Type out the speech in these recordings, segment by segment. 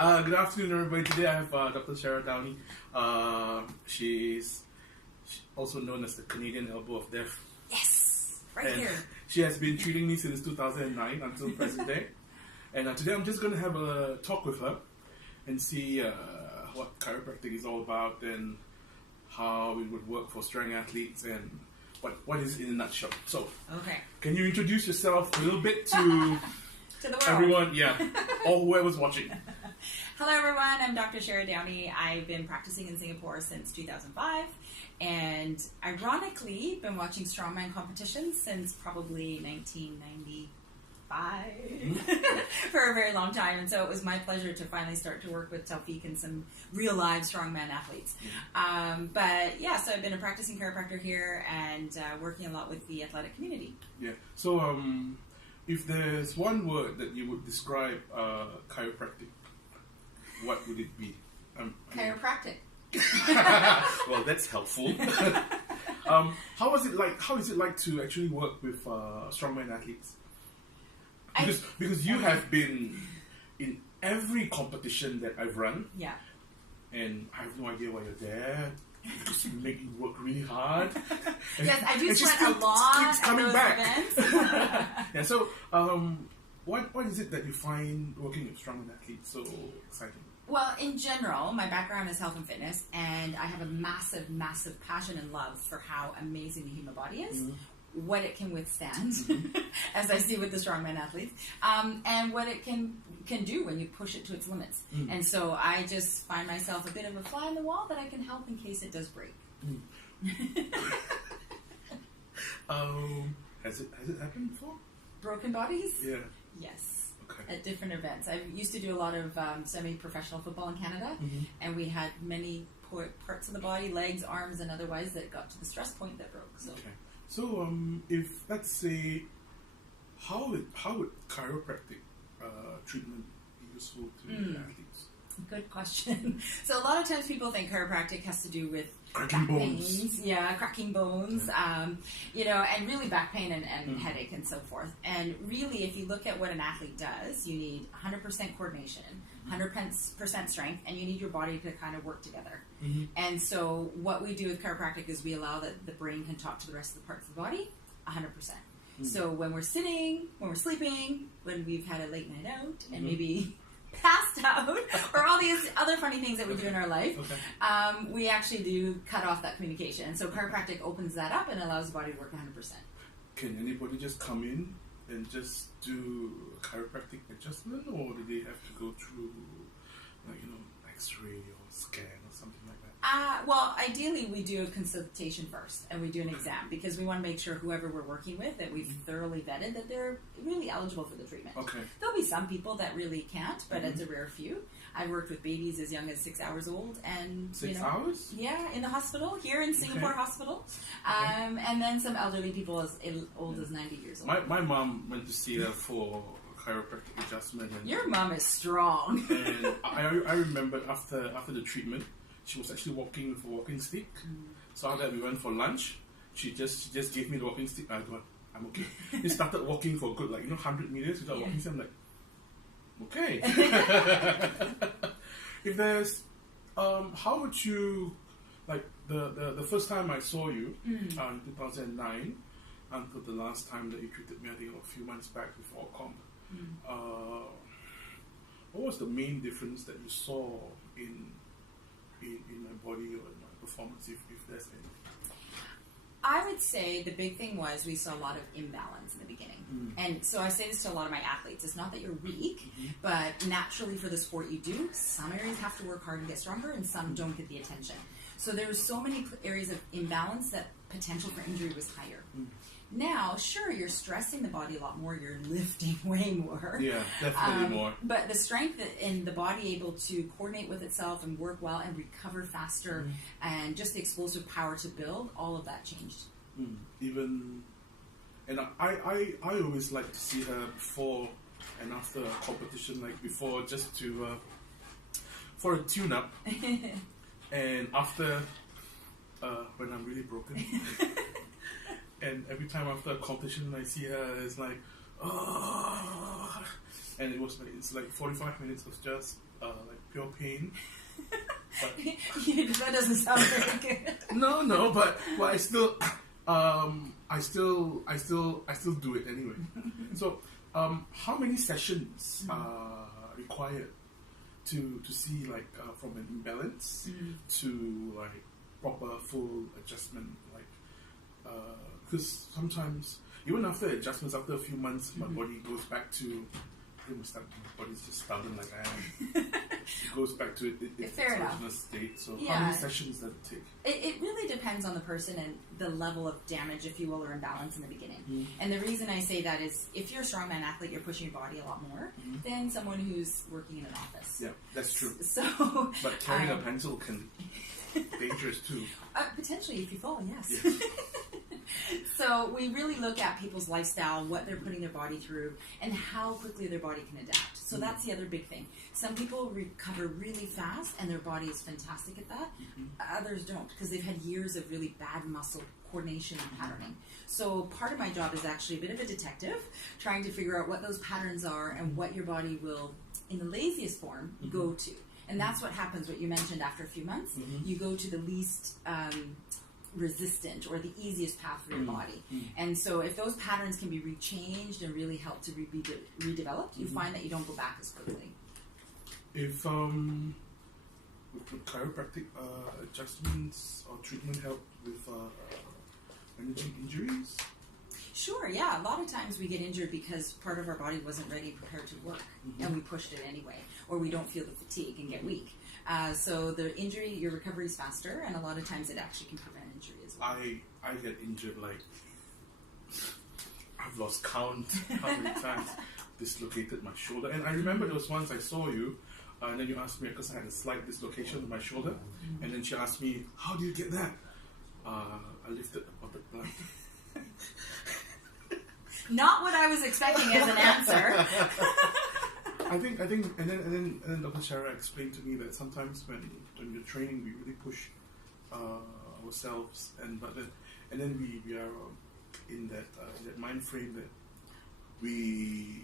Good afternoon, everybody. Today I have Dr. Shara Downey. She's also known as the Canadian elbow of death. Yes, right and here. She has been treating me since 2009 until present day. And today I'm just going to have a talk with her and see what chiropractic is all about and how it would work for strength athletes and what is it in a nutshell. So, Okay. Can you introduce yourself a little bit to To the world. everyone? Yeah, or whoever's watching. Hello, everyone. I'm Dr. Shara Downey. I've been practicing in Singapore since 2005, and ironically, been watching Strongman competitions since probably 1995 for a very long time. And so it was my pleasure to finally start to work with Taufik and some real live Strongman athletes. But yeah, so I've been a practicing chiropractor here and working a lot with the athletic community. Yeah. So, if there's one word that you would describe chiropractic, what would it be? Chiropractic. Well, that's helpful. How is it like? How is it like to actually work with strongman athletes? Because you have been in every competition that I've run. Yeah. And I have no idea why you're there. Because you make you work really hard. Yes, I do sweat a lot keeps coming at those back. events. Yeah. So, what is it that you find working with strongman athletes so exciting? Well, in general, my background is health and fitness, and I have a massive, massive passion and love for how amazing the human body is, what it can withstand, as I see with the strongman athletes, and what it can do when you push it to its limits. And so I just find myself a bit of a fly in the wall that I can help in case it does break. Has it happened before? Broken bodies? Yeah. Yes. Okay. At different events. I used to do a lot of semi-professional football in Canada, and we had many parts of the body, legs, arms, and otherwise that got to the stress point that broke. So. Okay. So, if let's say, how would chiropractic treatment be useful to athletes? Good question. So a lot of times people think chiropractic has to do with Cracking back bones. pains, cracking bones, and really back pain and headache and so forth. And really, if you look at what an athlete does, you need 100% coordination, 100% strength, and you need your body to kind of work together. And so what we do with chiropractic is we allow that the brain can talk to the rest of the parts of the body 100%. So when we're sitting, when we're sleeping, when we've had a late night out, and maybe passed out, or all these other funny things that we do in our life, we actually do cut off that communication. And so chiropractic opens that up and allows the body to work 100%. Can anybody just come in and just do chiropractic adjustment, or do they have to go through, X-ray or scan or something like that? Well, ideally we do a consultation first, and we do an exam, because we want to make sure whoever we're working with, that we've thoroughly vetted that they're really eligible for the treatment. Okay. There'll be some people that really can't, but it's a rare few. I've worked with babies as young as 6 hours old, and 6 hours? Yeah, in the hospital here in Singapore Hospital, and then some elderly people as old as 90 years old. My mom went to see her for chiropractic adjustment. And your mom is strong. And I remember after the treatment, she was actually walking with a walking stick. So after that, we went for lunch. She just gave me the walking stick. I thought, I'm okay. We started walking for good 100 meters without walking. So I'm like, okay. If there's, how would you, the first time I saw you in 2009 until the last time that you treated me, I think a few months back before comp. What was the main difference that you saw in my body or in my performance, if there's any? I would say the big thing was we saw a lot of imbalance in the beginning. And so I say this to a lot of my athletes. It's not that you're weak, but naturally for the sport you do, some areas have to work hard and get stronger, and some don't get the attention. So there were so many areas of imbalance that potential for injury was higher. Now, sure, you're stressing the body a lot more, you're lifting way more. Yeah, definitely more. But the strength in the body able to coordinate with itself and work well and recover faster, and just the explosive power to build, all of that changed. And I always like to see her before and after a competition, before just to, for a tune-up, and after, when I'm really broken. And every time after a competition I see her, it's like, oh, and it's like 45 minutes of just like pure pain. But that doesn't sound very good. no, but I still do it anyway. So, how many sessions are required to see like from an imbalance to like proper full adjustment? Like, because sometimes even after adjustments, after a few months, my body goes back to. My body's just stubborn like I am. It goes back to its original state. So how many sessions does it take? It really depends on the person and the level of damage, if you will, or imbalance in the beginning. And the reason I say that is if you're a strongman athlete, you're pushing your body a lot more than someone who's working in an office. Yeah, that's true. So, but carrying a pencil can be dangerous too. Potentially, if you fall, yes. So we really look at people's lifestyle, what they're putting their body through, and how quickly their body can adapt. So that's the other big thing. Some people recover really fast, and their body is fantastic at that. Others don't, because they've had years of really bad muscle coordination and patterning. So part of my job is actually a bit of a detective, trying to figure out what those patterns are and what your body will, in the laziest form, go to. And that's what happens, what you mentioned, after a few months. You go to the least resistant or the easiest path for your body. And so if those patterns can be rechanged and really help to be redeveloped, you find that you don't go back as quickly. If with chiropractic adjustments or treatment help with managing injuries? Sure, yeah. A lot of times we get injured because part of our body wasn't ready, prepared to work, and we pushed it anyway, or we don't feel the fatigue and get weak. So the injury, your recovery is faster, and a lot of times it actually can prevent injury as well. I get injured like I've lost count how many times. Dislocated my shoulder, and I remember there was once I saw you, and then you asked me because I had a slight dislocation of my shoulder, and then she asked me, "How do you get that?" I lifted a potted plant. Not what I was expecting as an answer. I think, and then Dr. Shara explained to me that sometimes when you're training, we really push ourselves, and then we are in that mind frame that we,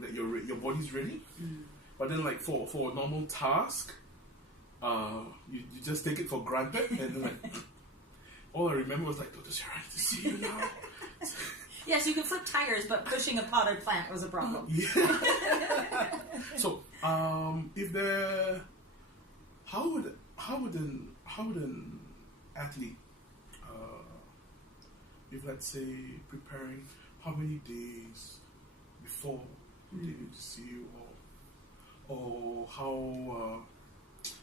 that your body's ready, but then like for a normal task, you just take it for granted, and then like all I remember was like, Dr. Shara, I need to see you now. Yes, you can flip tires, but pushing a potted plant was a problem. Yeah. So, if how would an athlete, if let's say preparing, how many days before they need to see you, or how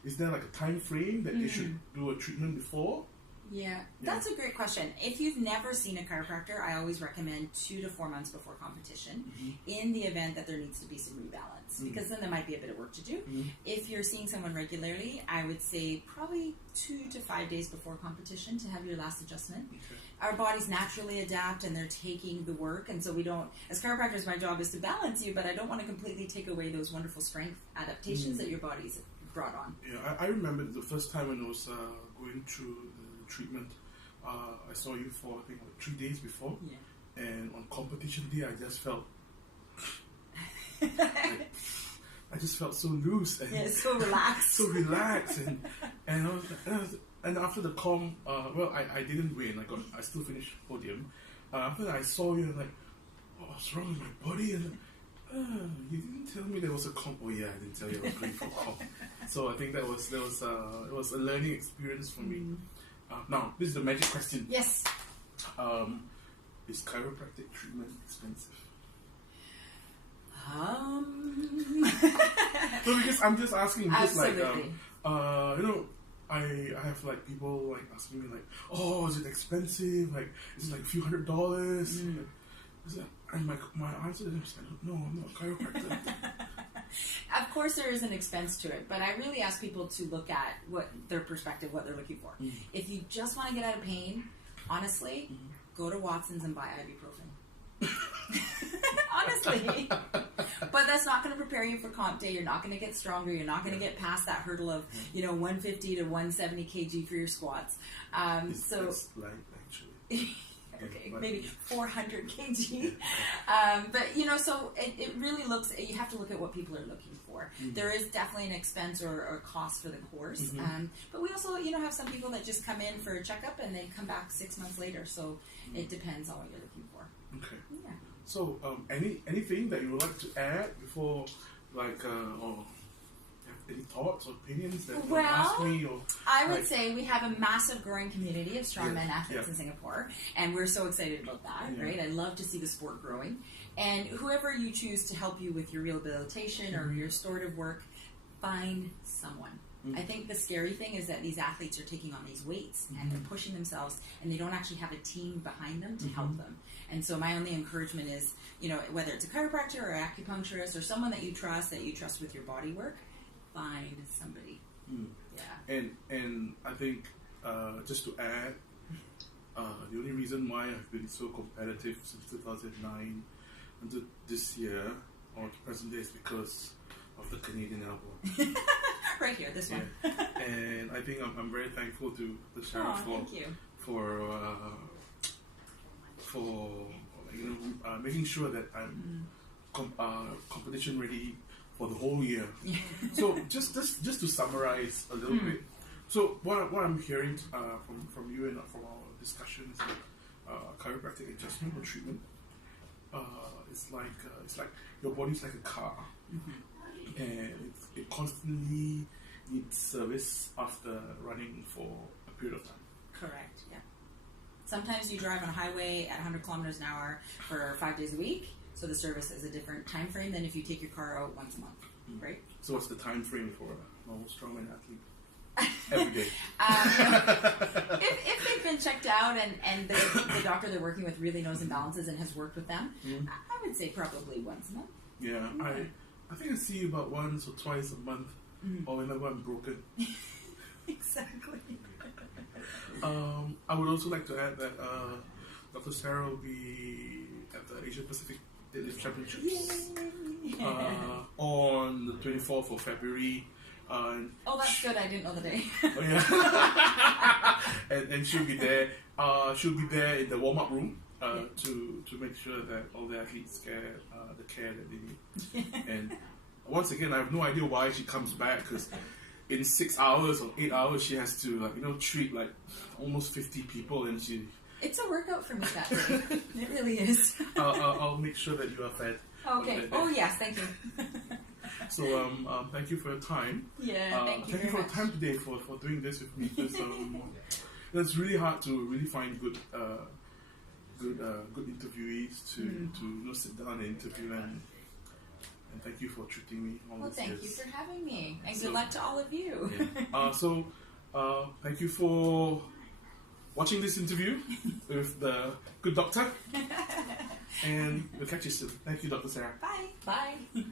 is there like a time frame that they should do a treatment before? Yeah, that's a great question. If you've never seen a chiropractor, I always recommend 2 to 4 months before competition in the event that there needs to be some rebalance, because then there might be a bit of work to do. If you're seeing someone regularly, I would say probably 2 to 5 days before competition to have your last adjustment. Our bodies naturally adapt, and they're taking the work, and so we don't, as chiropractors, my job is to balance you, but I don't want to completely take away those wonderful strength adaptations that your body's brought on. Yeah, I remember the first time when I was going through the treatment, I saw you for I think like 3 days before, and on competition day I just felt I just felt so loose and so relaxed, and after the com, I didn't win. I still finished podium. After that, I saw you and like, what's wrong with my body? And you didn't tell me there was a comp. Oh yeah, I didn't tell you I was going for a comp. So I think it was a learning experience for me. Now, this is the magic question. Yes. Is chiropractic treatment expensive? So because I'm just asking, because Absolutely. I have like people like asking me like, oh, is it expensive? Like, is it like a few $100s? And my answer is, no, I'm not a chiropractor. Of course, there is an expense to it, but I really ask people to look at what their perspective, what they're looking for. If you just want to get out of pain, honestly, go to Watson's and buy ibuprofen. Honestly. But that's not going to prepare you for comp day. You're not going to get stronger. You're not going to get past that hurdle of 150 to 170 kg for your squats. It's light, actually. okay, but maybe 400 kg. But you know, so it really looks. You have to look at what people are looking for. There is definitely an expense or cost for the course, but we also, you know, have some people that just come in for a checkup and they come back 6 months later. So it depends on what you're looking for. Okay. Yeah. So anything that you would like to add before, like, or any thoughts or opinions that you want to ask me? Or, I would say we have a massive growing community of strongman athletes yeah. in Singapore, and we're so excited about that, right? I love to see the sport growing. And whoever you choose to help you with your rehabilitation or your restorative work, find someone. I think the scary thing is that these athletes are taking on these weights and they're pushing themselves, and they don't actually have a team behind them to help them. And so my only encouragement is, you know, whether it's a chiropractor or acupuncturist or someone that you trust with your body work, find somebody. Yeah. And I think just to add, the only reason why I've been so competitive since 2009 until this year or to present day is because of the Canadian elbow. Right here, this one. And I think I'm very thankful to the Shara for you know, making sure that I'm competition ready for the whole year. So just to summarize a little bit. So what I'm hearing from you and from our discussion is that chiropractic adjustment or treatment it's like your body's like a car, and it constantly needs service after running for a period of time. Correct. Yeah. Sometimes you drive on a highway at 100 kilometers an hour for 5 days a week, so the service is a different time frame than if you take your car out once a month, right? So what's the time frame for a normal strongman athlete? Every day. If they've been checked out and the doctor they're working with really knows imbalances and has worked with them, I would say probably once a month. Yeah, I think I see you about once or twice a month, or whenever I'm broken. Exactly. I would also like to add that Dr. Shara will be at the Asia Pacific Deadlift Championships on the 24th of February. Oh, that's good. I didn't know the day. Oh, yeah. and she'll be there. She'll be there in the warm-up room to make sure that all the athletes get the care that they need. And once again, I have no idea why she comes back, because in 6 hours or 8 hours she has to treat like almost 50 people, and she. It's a workout for me that day. It really is. I'll make sure that you are fed. Okay. Oh yes, thank you. So thank you for your time. Yeah, thank you for your time today for doing this with me. Because it's really hard to really find good interviewees to sit down and interview them. And thank you for treating me all these years. Thank you for having me, and good luck to all of you. Yeah. Thank you for watching this interview with the good doctor. And we'll catch you soon. Thank you, Dr. Shara. Bye. Bye.